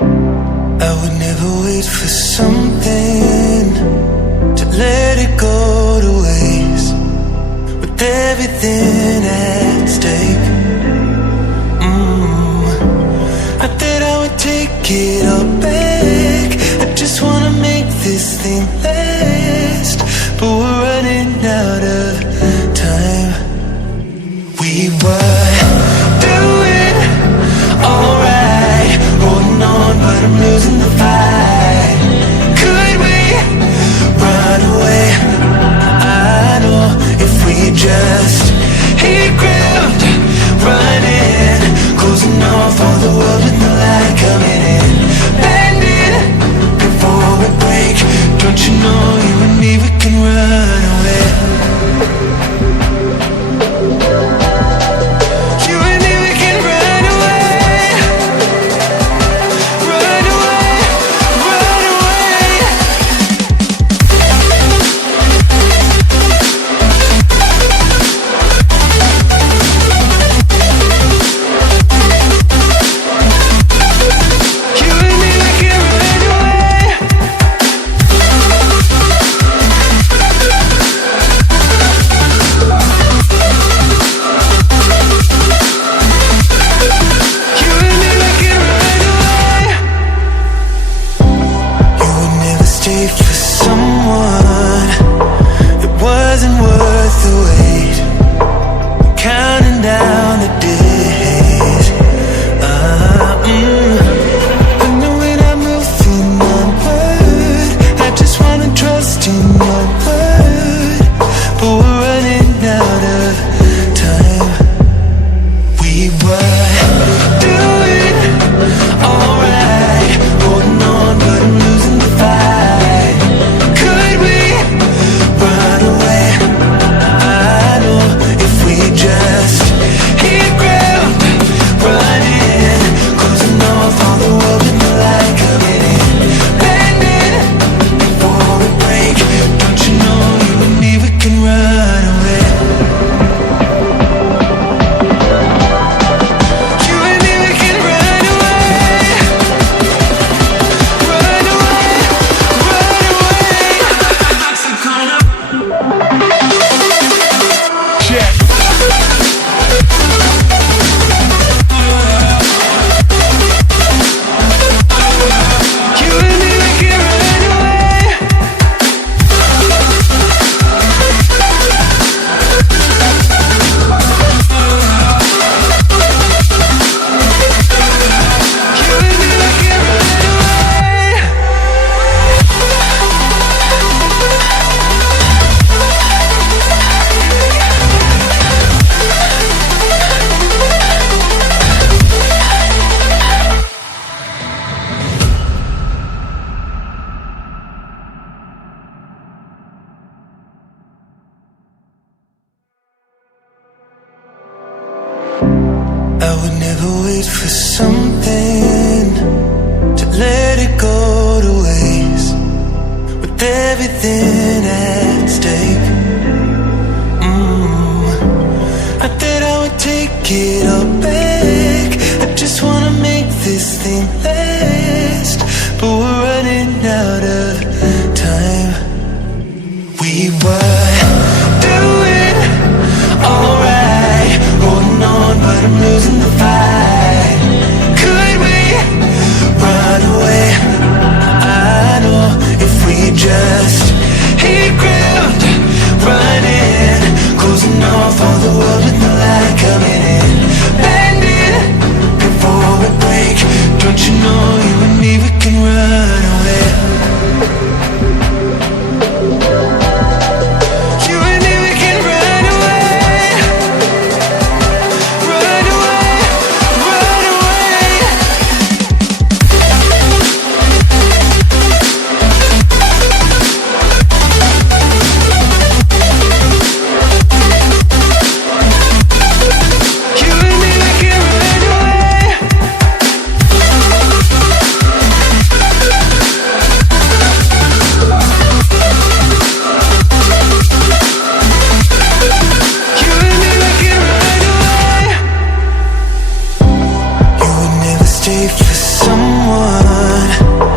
I would never wait for something to let it go to waste, with everything at stake. I thought I would take it all back. I just wanna make this thing last, but we're running out of time. We were doing alright, holding on, but I'm losing the fight. Could we run away? I know if we just hit ground, running, closing off all the world with the light coming in, bending before we break. Don't you know you and me, we can run away. You and me, we can run away. Run away, run away. You and me, we can run away. You and me, we can run away. You would never stay for someone that wasn't worth the wait. Counting down the days. I know when I'm moving onward, I just wanna trust in your word, but we're running out of time. We were doing alright, holding on, but I'm losing the fight. Could we run away? I know if we just hit ground, running, closing off all the world with the light coming in, bending before we break. Don't you know you and me, we can run away. You and me, we can run away. Run away, run away. Check. You and me, we can run away. You and me, we can run away. I would never wait for something to let it go to waste, with everything at stake. I thought I would take it all back. I just wanna make this thing last, but we're running out of time. We were doing alright, holding on, but I'm losing the fight. Could we run away? I know if we just hit ground, running, closing off all the world with the light coming in, bending before we break. Don't you know you and me, we can run away. You and me, we can run away. Run away, run away. You and me, we can run away. You and me, we can run away. You would never stay for someone